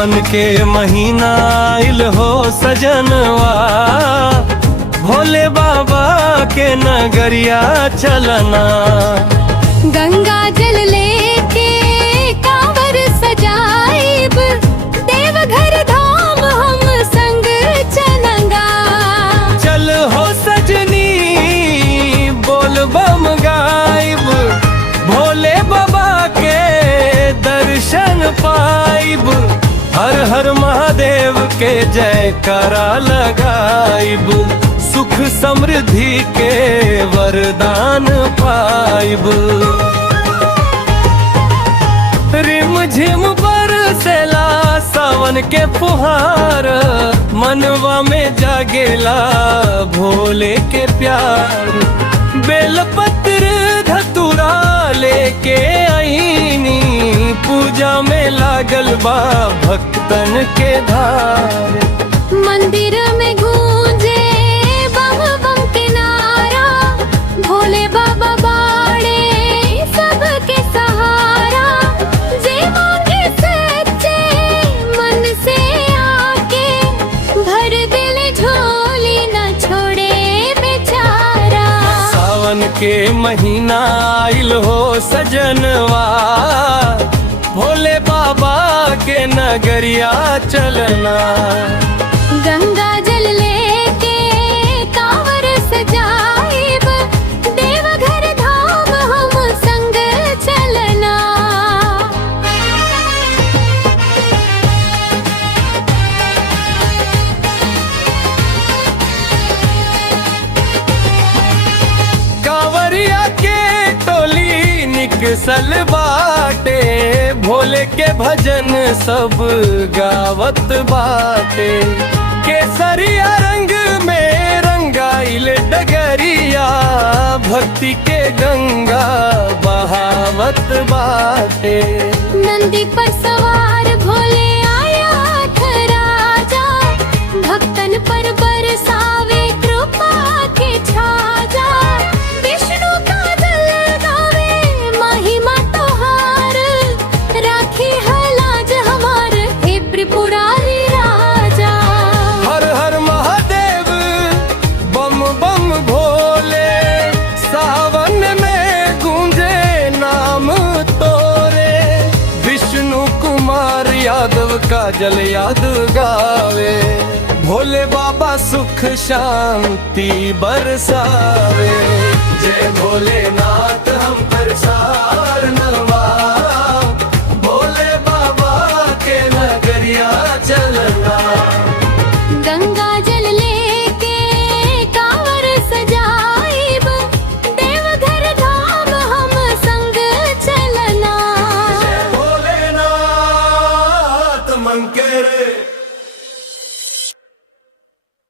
सावन के महीना आइल हो सजनवा, भोले बाबा के नगरिया चलना। गंगा जल लेके कांवर सजाइब, देवघर धाम हम संग चलंगा। चल हो सजनी बोल बम गाइब, भोले बाबा के दर्शन पाइब। हर हर महादेव के जयकारा लगाइब, सुख समृद्धि के वरदान पाइब। रिम झिम बरसेला सावन के फुहार, मनवा में जागेला भोले के प्यार। बेलपत्र धतूरा लेके आईनी, पूजा में लागल बा भक्तन के धार। मंदिर में गूंजे बम बम के नारा, भोले बाबा बाड़े सबके सहारा। जे मांगे सच्चे मन से आके, भर दिल झोली न छोड़े बेचारा। सावन के महीना आइल हो सजनवा, भोले बाबा के नगरिया चलना। गंगा जल लेके कांवर सजाइब, देवघर धाम हम संग चलना। कांवरिया के टोली निकसल बाटे, भोले के भजन सब गावत बाटे। केसरिया रंग में रंगाइल डगरिया, भक्ति के गंगा बहावत बाटे। नंदी पर सवार भोले आया थ राजा, भक्तन पर बरसावे कृपा के छाजा। विष्णु का जल गावे महिमा तोहार, राखी है लाज हमार हे त्रिपुरारी राजा। हर हर महादेव बम बम भोले, सावन में गूंजे नाम तोरे। विष्णु कुमार यादव का जल याद गावे, भोले बाबा सुख शांति बरसावे। जय भोलेनाथ हम बरसा